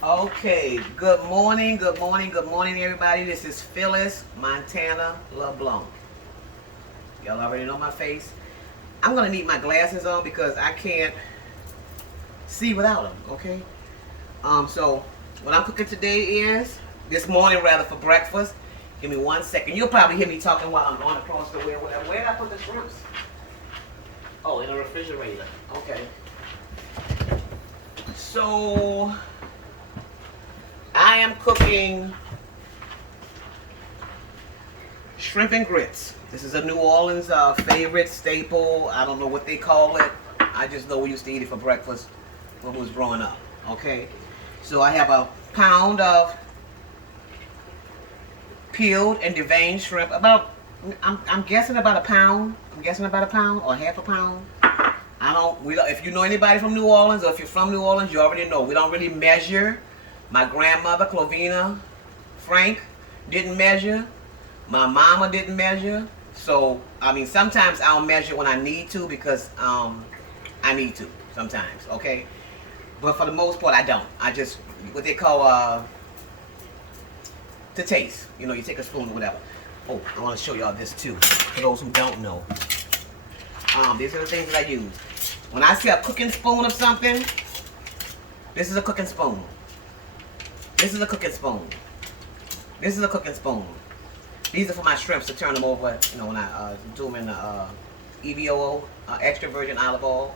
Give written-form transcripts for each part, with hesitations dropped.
Okay, good morning, everybody. This is Phyllis Montana-Leblanc. Y'all already know my face. I'm gonna need my glasses on because I can't see without them. Okay. So what I'm cooking today is this morning rather for breakfast. Give me 1 second. You'll probably hear me talking while I'm going across the way or whatever. Where did I put the shrimps? Oh, in the refrigerator. Okay. So I am cooking shrimp and grits. This is a New Orleans favorite staple. I don't know what they call it. I just know we used to eat it for breakfast when we was growing up. Okay, so I have a pound of peeled and deveined shrimp. I'm guessing about a pound. I'm guessing about a pound or half a pound. I don't. We don't. If you know anybody from New Orleans or if you're from New Orleans, you already know we don't really measure. My grandmother, Clovina Frank, didn't measure. My mama didn't measure. So, I mean, sometimes I'll measure when I need to because I need to sometimes, okay? But for the most part, I don't. I just, what they call, to taste. You know, you take a spoon or whatever. Oh, I want to show y'all this too, for those who don't know. These are the things that I use. When I see a cooking spoon of something, this is a cooking spoon. This is a cooking spoon. This is a cooking spoon. These are for my shrimps to turn them over, you know, when I do them in the EVO, extra virgin olive oil.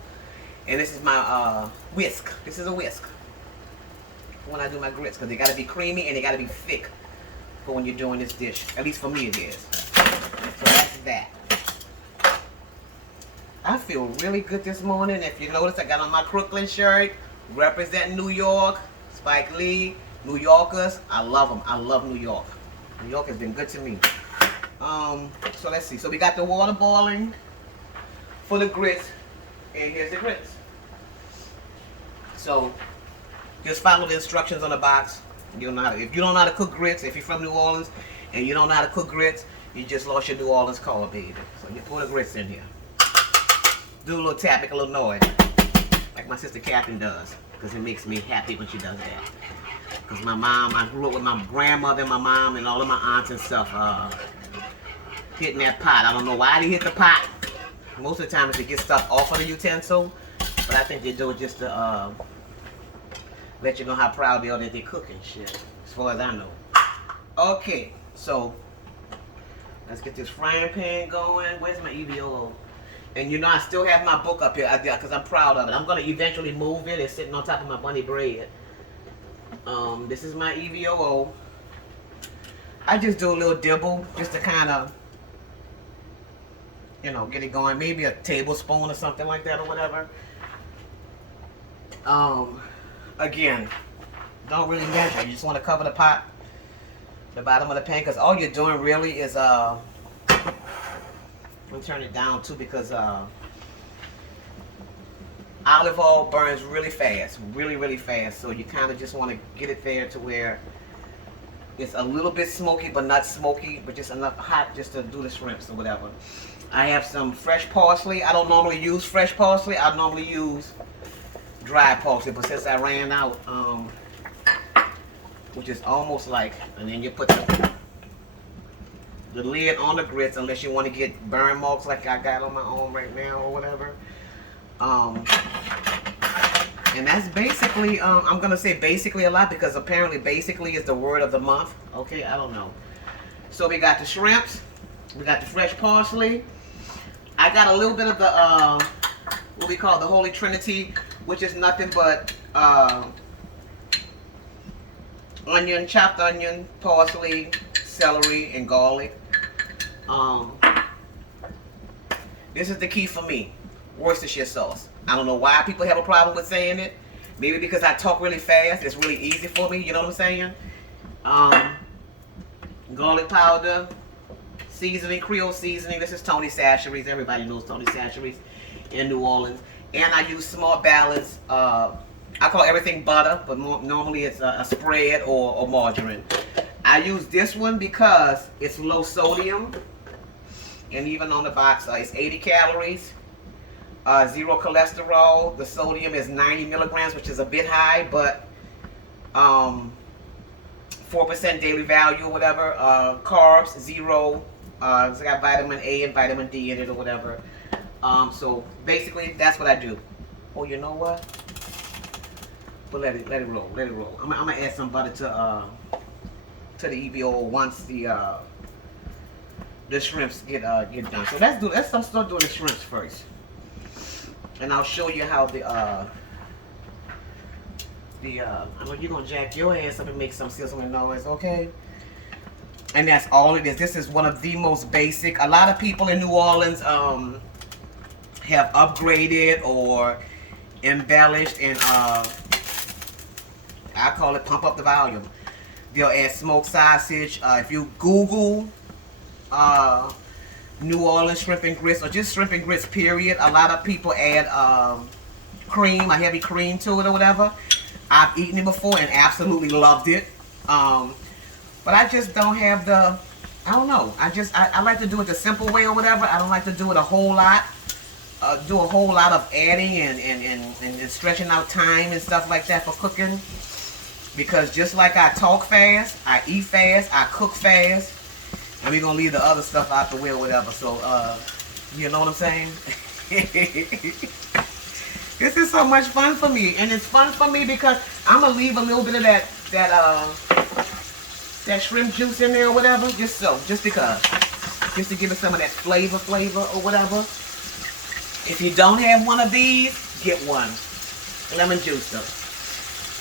And this is my whisk. This is a whisk when I do my grits because they got to be creamy and they got to be thick for when you're doing this dish. At least for me it is. So that's that. I feel really good this morning. If you notice, I got on my Crooklyn shirt, representing New York, Spike Lee, New Yorkers. I love them. I love New York. New York has been good to me. So let's see. So we got the water boiling for the grits, and here's the grits. So just follow the instructions on the box. You don't know how to, if you don't know how to cook grits, if you're from New Orleans and you don't know how to cook grits, you just lost your New Orleans color, baby. So you put the grits in here. Do a little tap, make a little noise, like my sister Catherine does, because it makes me happy when she does that. Because my mom, I grew up with my grandmother and my mom and all of my aunts and stuff hitting that pot. I don't know why they hit the pot. Most of the time it's to get stuff off of the utensil, but I think they do it just to let you know how proud they are that they're cooking shit, as far as I know. Okay, so let's get this frying pan going. Where's my EVO? And you know, I still have my book up here because I'm proud of it. I'm going to eventually move it. It's sitting on top of my bunny bread. This is my EVOO. I just do a little dibble just to kind of, you know, get it going. Maybe a tablespoon or something like that or whatever. Again, don't really measure. You just want to cover the pot, the bottom of the pan, because all you're doing really is I'm gonna turn it down too because olive oil burns really fast, really fast. So you kind of just want to get it there to where it's a little bit smoky, but not smoky, but just enough hot just to do the shrimps or whatever. I have some fresh parsley. I don't normally use fresh parsley. I normally use dry parsley, but since I ran out, which is almost like, and then you put the lid on the grits unless you want to get burn marks like I got on my own right now or whatever. And that's basically, I'm going to say basically a lot because apparently basically is the word of the month. Okay, I don't know. So we got the shrimps. We got the fresh parsley. I got a little bit of the, what we call the Holy Trinity, which is nothing but onion, chopped onion, parsley, celery, and garlic. This is the key for me. Worcestershire sauce. I don't know why people have a problem with saying it. Maybe because I talk really fast. It's really easy for me. You know what I'm saying? Garlic powder, seasoning, Creole seasoning. This is Tony Chachere's. Everybody knows Tony Chachere's in New Orleans. And I use small balance. I call everything butter, but normally it's a spread or margarine. I use this one because it's low sodium. And even on the box, it's 80 calories. 0 cholesterol. The sodium is 90 milligrams, which is a bit high, but 4% daily value or whatever. Carbs, 0. It's got vitamin A and vitamin D in it or whatever. So basically, that's what I do. Oh, you know what? But let it roll. Let it roll. I'm gonna add some butter to the EVO once the shrimps get done. So let's start doing the shrimps first, and I'll show you how I know you're gonna jack your ass up and make some sizzling noise, okay? And that's all it is. This is one of the most basic. A lot of people in New Orleans have upgraded or embellished and I call it pump up the volume. They'll add smoked sausage. If you Google New Orleans shrimp and grits or just shrimp and grits period, a lot of people add cream, a heavy cream to it or whatever. I've eaten it before and absolutely loved it. But I just don't have I don't know. I like to do it the simple way or whatever. I don't like to do it a whole lot. Do a whole lot of adding and stretching out time and stuff like that for cooking. Because just like I talk fast, I eat fast, I cook fast, and we're going to leave the other stuff out the way or whatever. So, you know what I'm saying? This is so much fun for me. And it's fun for me because I'm going to leave a little bit of that shrimp juice in there or whatever. Just because. Just to give it some of that flavor or whatever. If you don't have one of these, get one. Lemon juicer.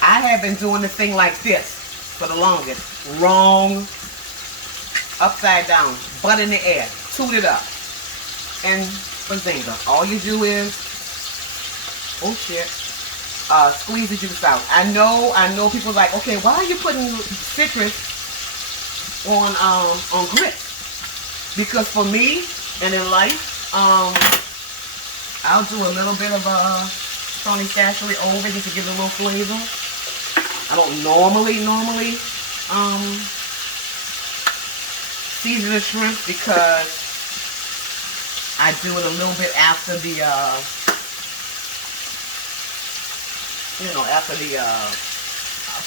I have been doing the thing like this for the longest. Wrong. Upside down. Butt in the air. Toot it up. And bazinga. All you do is, oh shit, squeeze the juice out. I know people like, okay, why are you putting citrus on grits? Because for me and in life, I'll do a little bit of Tony Sashery over just to give it a little flavor. I don't normally season the shrimp because I do it a little bit after the I'll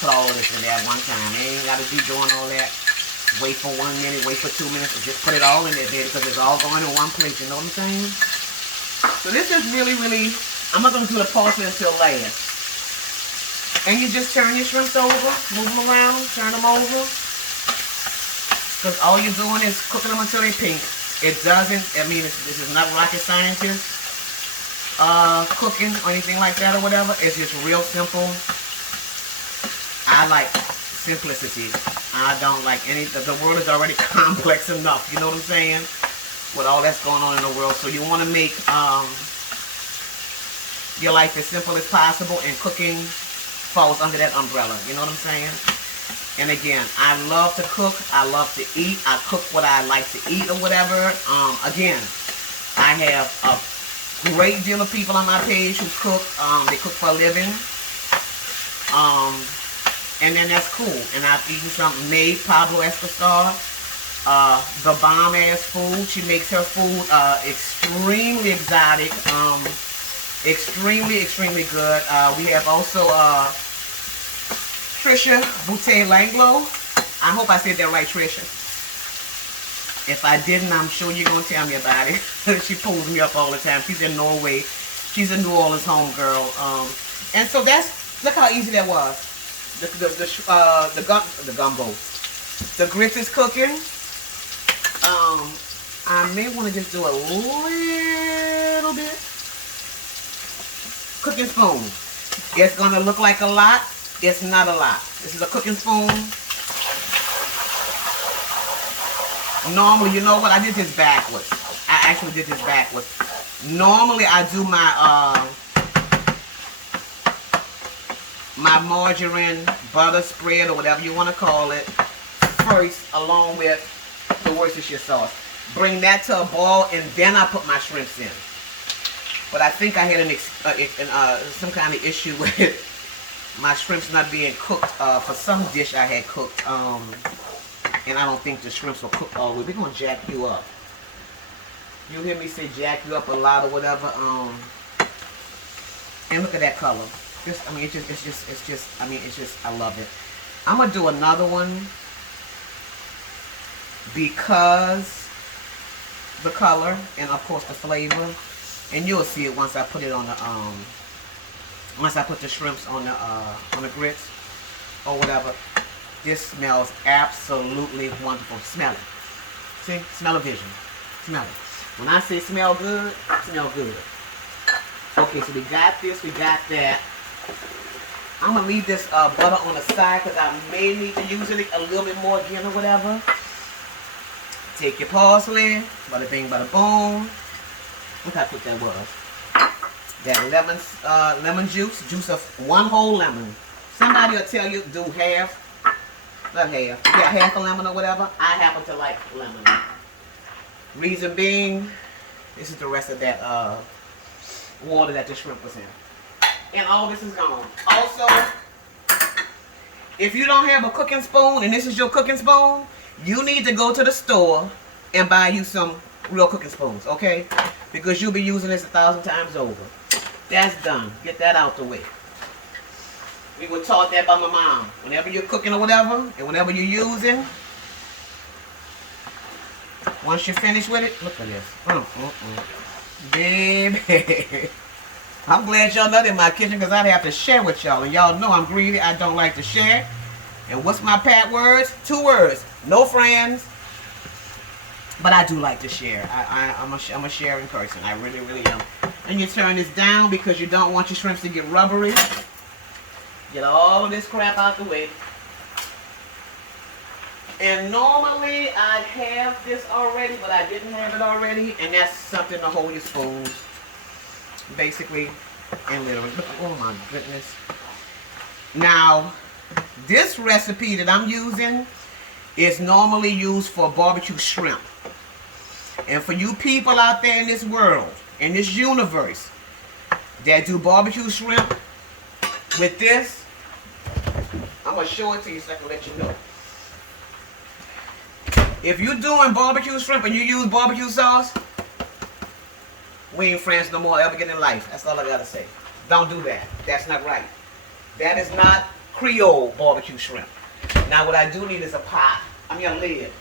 put all of this in there at one time. I ain't gotta be doing all that. Wait for 1 minute, wait for 2 minutes, and just put it all in there because it's all going in one place, you know what I'm saying? So this is really, I'm not gonna do the parsley until last. And you just turn your shrimps over, move them around, turn them over. Because all you're doing is cooking them until they're pink. It doesn't, this is not rocket scientist cooking or anything like that or whatever. It's just real simple. I like simplicity. I don't like the world is already complex enough, you know what I'm saying? With all that's going on in the world. So you want to make your life as simple as possible, and cooking falls under that umbrella. You know what I'm saying? And again, I love to cook. I love to eat. I cook what I like to eat or whatever. Again, I have a great deal of people on my page who cook. They cook for a living. And then that's cool. And I've eaten some May Pablo Escobar. The bomb-ass food. She makes her food extremely exotic. Extremely good. We have also Trisha Boutte-Langlo. I hope I said that right, Trisha. If I didn't, I'm sure you're going to tell me about it. She pulls me up all the time. She's in Norway. She's a New Orleans homegirl. And so look how easy that was. The gumbo. The grits is cooking. I may want to just do a little bit. Cooking spoon. It's going to look like a lot. It's not a lot. This is a cooking spoon. Normally, you know what? I did this backwards. I actually did this backwards. Normally, I do my margarine butter spread or whatever you want to call it first, along with the Worcestershire sauce. Bring that to a boil, and then I put my shrimps in. But I think I had some kind of issue with my shrimps not being cooked for some dish I had cooked. And I don't think the shrimps were cooked all the way. We're going to jack you up. You hear me say jack you up a lot or whatever. And look at that color. Just, I mean, I mean, it's just, I love it. I'm gonna do another one because the color and of course the flavor, and you'll see it once I put it on the once I put the shrimps on the grits or whatever. This smells absolutely wonderful. Smell it. See? Smell of vision. Smell it. When I say smell good, smell good. Okay, so we got this, we got that. I'm gonna leave this butter on the side because I may need to use it a little bit more again or whatever. Take your parsley, bada bing, bada boom. Look how quick that was. That lemon juice of one whole lemon. Somebody will tell you do half, not half, yeah, half a lemon or whatever. I happen to like lemon. Reason being, this is the rest of that water that the shrimp was in. And all this is gone. Also, if you don't have a cooking spoon and this is your cooking spoon, you need to go to the store and buy you some real cooking spoons, okay? Because you'll be using this 1,000 times over. That's done. Get that out the way. We were taught that by my mom. Whenever you're cooking or whatever, and whenever you're using, once you're finished with it, look at this. Baby. I'm glad y'all not in my kitchen because I'd have to share with y'all. And y'all know I'm greedy. I don't like to share. And what's my pat words? 2 words. No friends. But I do like to share. I'm a sharing person. I really, really am. And you turn this down because you don't want your shrimps to get rubbery. Get all of this crap out the way. And normally I'd have this already, but I didn't have it already. And that's something to hold your spoons. Basically and literally. Oh my goodness. Now, this recipe that I'm using is normally used for barbecue shrimp. And for you people out there in this world, in this universe, that do barbecue shrimp with this, I'm going to show it to you so I can let you know. If you're doing barbecue shrimp and you use barbecue sauce, we ain't friends no more ever again in life. That's all I got to say. Don't do that. That's not right. That is not Creole barbecue shrimp. Now what I do need is a pot. I mean a lid.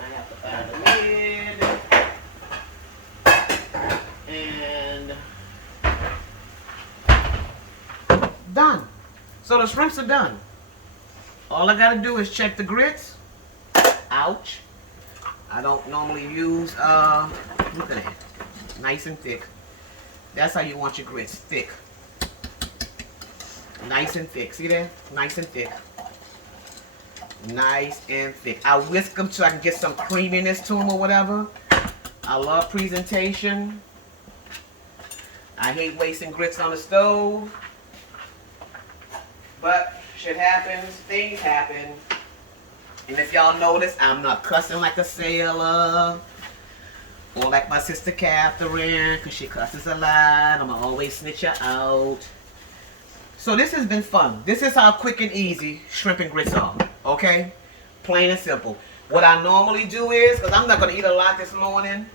I have to find a lid. And done. So the shrimps are done. All I got to do is check the grits. Ouch. I don't normally use, look at that. Nice and thick. That's how you want your grits, thick. Nice and thick. See that? Nice and thick. Nice and thick. I whisk them so I can get some creaminess to them or whatever. I love presentation. I hate wasting grits on the stove. But shit happens. Things happen. And if y'all notice, I'm not cussing like a sailor. Or like my sister Catherine, because she cusses a lot. I'm going to always snitch her out. So this has been fun. This is how quick and easy shrimp and grits are. Okay? Plain and simple. What I normally do is, because I'm not going to eat a lot this morning.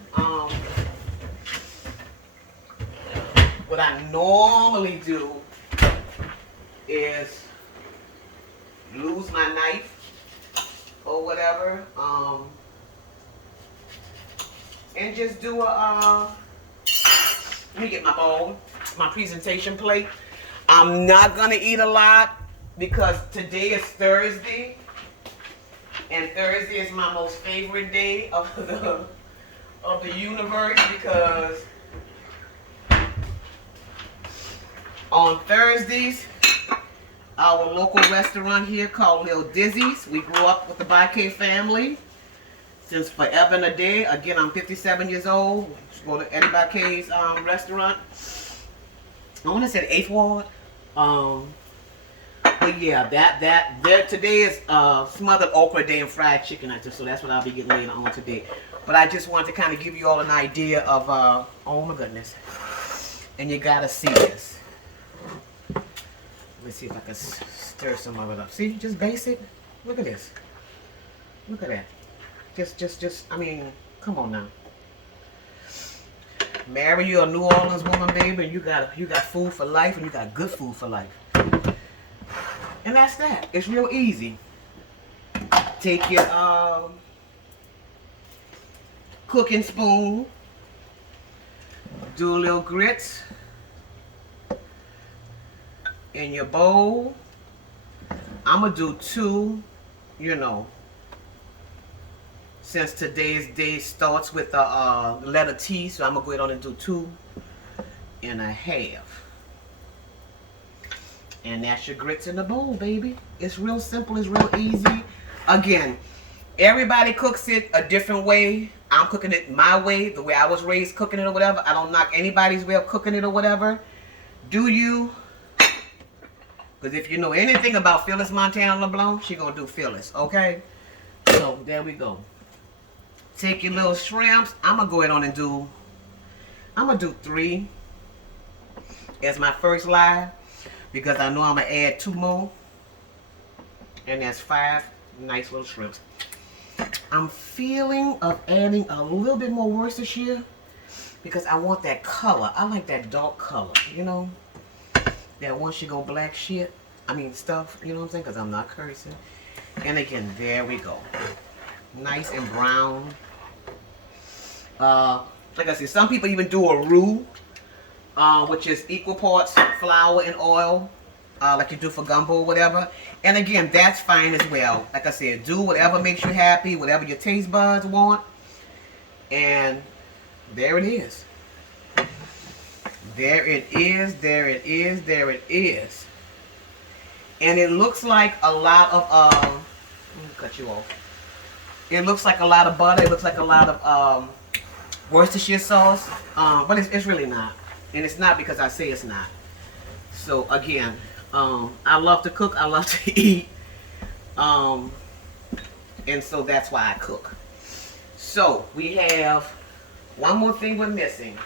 What I normally do is lose my knife or whatever. And just do a, let me get my bowl, my presentation plate. I'm not going to eat a lot because today is Thursday. And Thursday is my most favorite day of the universe because on Thursdays, our local restaurant here called Lil Dizzy's. We grew up with the Baquet family since forever and a day. Again, I'm 57 years old. Go to Eddie Baquet's restaurant. I want to say the 8th Ward. But yeah, that today is smothered okra day and fried chicken. So that's what I'll be getting later on today. But I just wanted to kind of give you all an idea of, oh my goodness. And you gotta see this. Let's see if I can stir some of it up. See, just basic. Look at this. Look at that. Just, I mean, come on now. Marry you a New Orleans woman, baby, and you got food for life, and you got good food for life. And that's that. It's real easy. Take your cooking spoon, do a little grits in your bowl. I'm gonna do 2, you know, since today's day starts with the letter T, so I'm gonna go ahead on and do 2.5. And that's your grits in the bowl, baby. It's real simple. It's real easy. Again, everybody cooks it a different way. I'm cooking it my way, the way I was raised cooking it or whatever. I don't knock anybody's way of cooking it or whatever. Do you? Because if you know anything about Phyllis Montana-Leblanc, she gonna do Phyllis, okay? So, there we go. Take your little shrimps. I'm gonna go ahead on and do, 3 as my first live. Because I know I'm going to add 2 more. And that's 5 nice little shrimps. I'm feeling of adding a little bit more Worcestershire. Because I want that color. I like that dark color, you know. That once you go black shit. I mean stuff, you know what I'm saying? Because I'm not cursing. And again, there we go. Nice and brown. Like I said, some people even do a roux. Which is equal parts flour and oil, like you do for gumbo or whatever. And again, that's fine as well. Like I said, do whatever makes you happy, whatever your taste buds want. And there it is. There it is, there it is, there it is. And it looks like a lot of, let me cut you off. It looks like a lot of butter. It looks like a lot of Worcestershire sauce. But it's really not. And it's not because I say it's not. So again, I love to cook. I love to eat. And so that's why I cook. So we have one more thing we're missing.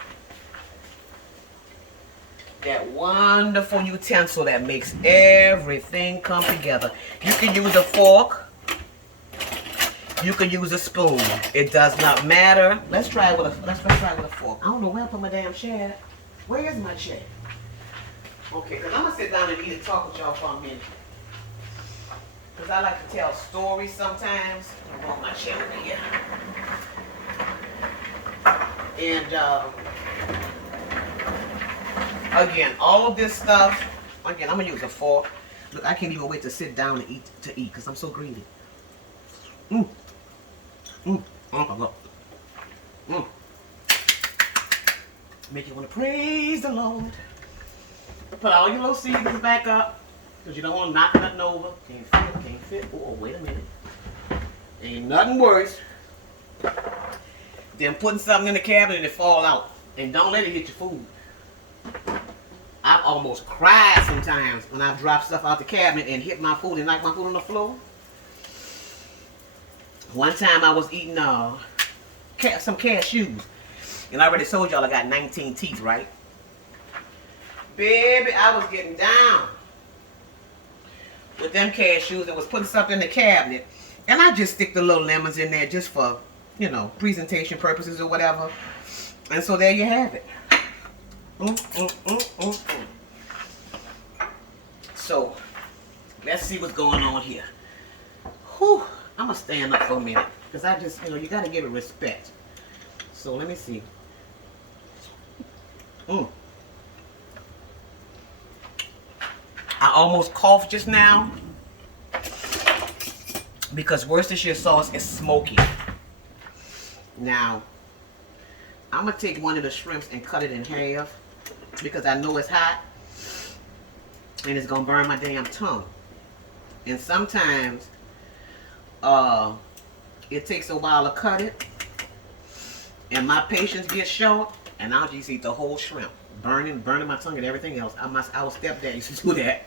That wonderful utensil that makes everything come together. You can use a fork. You can use a spoon. It does not matter. Let's try it with a fork. I don't know where I put my damn shad. Where is my chair? Okay, because I'm going to sit down and eat and talk with y'all for a minute. Because I like to tell stories sometimes. I want my chair over here. And, again, all of this stuff, again, I'm going to use a fork. Look, I can't even wait to sit down and eat because I'm so greedy. Oh, my God. Make you want to praise the Lord. Put all your little seasonings back up. Because you don't want to knock nothing over. Can't fit. Oh, wait a minute. Ain't nothing worse than putting something in the cabinet and it fall out. And don't let it hit your food. I almost cried sometimes when I drop stuff out the cabinet and hit my food and knock my food on the floor. One time I was eating some cashews. And I already told y'all I got 19 teeth, right? Baby, I was getting down with them cashews and was putting something in the cabinet. And I just stick the little lemons in there just for, you know, presentation purposes or whatever. And so there you have it. So, let's see what's going on here. Whew, I'm going to stand up for a minute. Because I just, you know, you got to give it respect. So, let me see. I almost coughed just now because Worcestershire sauce is smoky. Now, I'm going to take one of the shrimps and cut it in half because I know it's hot and it's going to burn my damn tongue. And sometimes it takes a while to cut it and my patience gets short. And I'll just eat the whole shrimp. Burning my tongue and everything else. Our stepdad used to do that.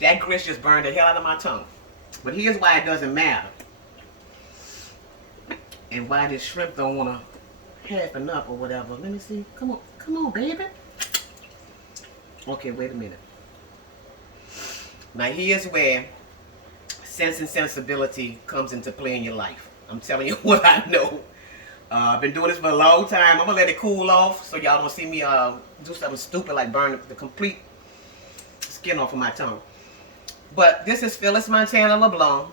That grits just burned the hell out of my tongue. But here's why it doesn't matter. And why this shrimp don't want to halfen up or whatever. Let me see. Come on, baby. Okay, wait a minute. Now here's where sense and sensibility comes into play in your life. I'm telling you what I know. I've been doing this for a long time. I'm gonna let it cool off so y'all don't see me do something stupid like burn the complete skin off of my tongue. But this is Phyllis Montana-Leblanc.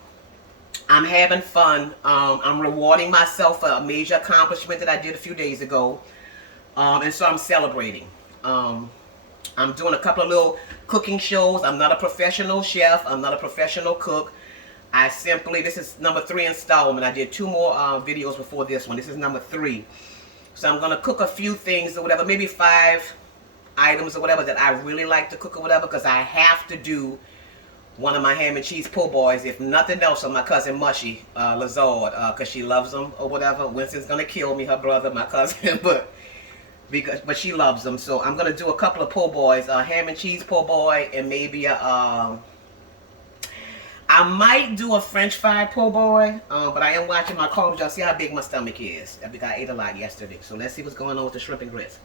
I'm having fun. I'm rewarding myself for a major accomplishment that I did a few days ago. And so I'm celebrating. I'm doing a couple of little cooking shows. I'm not a professional chef. I'm not a professional cook. This is number 3 installment. I did 2 more videos before this one. This is number 3. So I'm going to cook a few things or whatever, maybe 5 items or whatever that I really like to cook or whatever, because I have to do one of my ham and cheese po' boys, if nothing else, on my cousin Mushy Lazard, because she loves them or whatever. Winston's going to kill me, her brother, my cousin, but she loves them. So I'm going to do a couple of po' boys, a ham and cheese po' boy, and maybe I might do a French fry po' boy, but I am watching my carbs. Y'all see how big my stomach is. I ate a lot yesterday. So let's see what's going on with the shrimp and grits.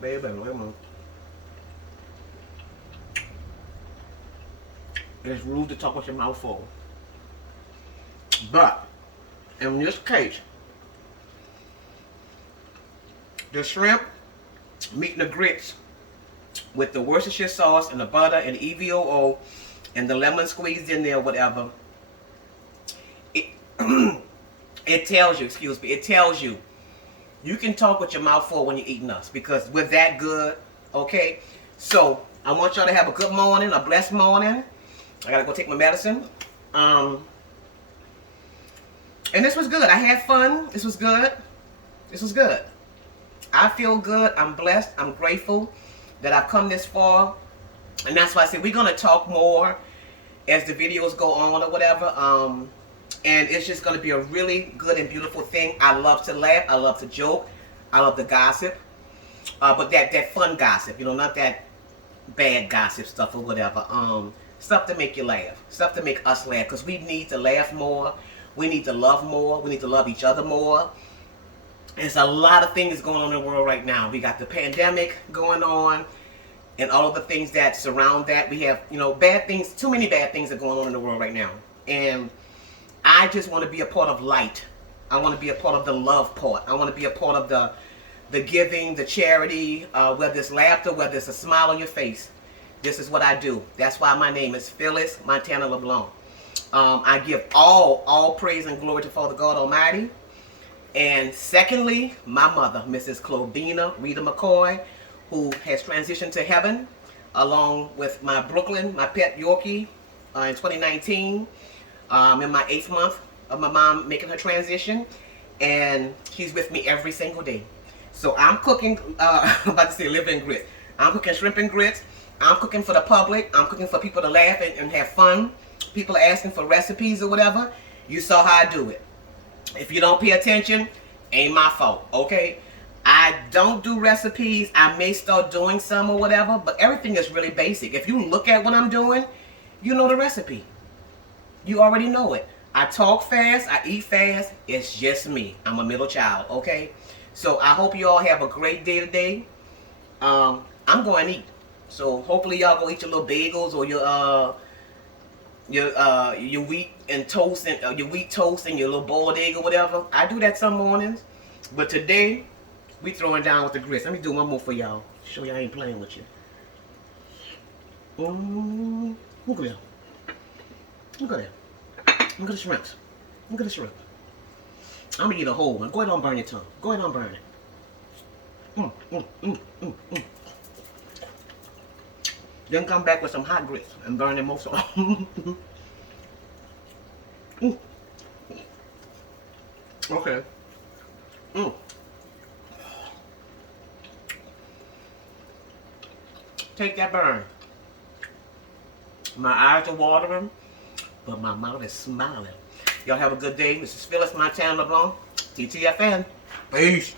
Baby, wait a minute. It's rude to talk with your mouth full. But, in this case, the shrimp, meat and the grits, with the Worcestershire sauce and the butter and the EVOO and the lemon squeezed in there, whatever, it tells you, you can talk with your mouth full when you're eating us, because we're that good, okay? So, I want y'all to have a good morning, a blessed morning. I gotta go take my medicine. And this was good. I had fun. This was good. This was good. I feel good. I'm blessed. I'm grateful that I've come this far. And that's why I said we're gonna talk more as the videos go on or whatever. And it's just gonna be a really good and beautiful thing. I love to laugh. I love to joke. I love to gossip. But that fun gossip, you know, not that bad gossip stuff or whatever. Stuff to make you laugh. Stuff to make us laugh. Because we need to laugh more. We need to love more. We need to love each other more. There's a lot of things going on in the world right now. We got the pandemic going on. And all of the things that surround that. We have, you know, bad things. Too many bad things are going on in the world right now. And I just want to be a part of light. I want to be a part of the love part. I want to be a part of the giving, the charity, whether it's laughter, whether it's a smile on your face. This is what I do. That's why my name is Phyllis Montana-Leblanc. I give all praise and glory to Father God Almighty. And secondly, my mother, Mrs. Claudina Rita McCoy, who has transitioned to heaven, along with my Brooklyn, my pet Yorkie, in 2019. I'm in my 8th month of my mom making her transition. And she's with me every single day. So I'm cooking, I'm about to say liver and grits. I'm cooking shrimp and grits. I'm cooking for the public. I'm cooking for people to laugh and have fun. People are asking for recipes or whatever. You saw how I do it. If you don't pay attention, ain't my fault, okay? I don't do recipes. I may start doing some or whatever, but everything is really basic. If you look at what I'm doing, you know the recipe. You already know it. I talk fast. I eat fast. It's just me. I'm a middle child, okay? So I hope you all have a great day today. I'm going to eat. So hopefully y'all go eat your little bagels or your wheat and toast and your wheat toast and your little boiled egg or whatever. I do that some mornings, but today we throwing down with the grits. Let me do one more for y'all. Show y'all I ain't playing with you. Look at that. Look at that. Look at the shrimps. Look at the shrimp. I'm gonna eat a whole one. Go ahead and burn your tongue. Go ahead and burn it. Then come back with some hot grits and burn them most of them. Okay. Take that burn. My eyes are watering, but my mouth is smiling. Y'all have a good day. This is Phyllis Montana-Leblanc, TTFN. Peace.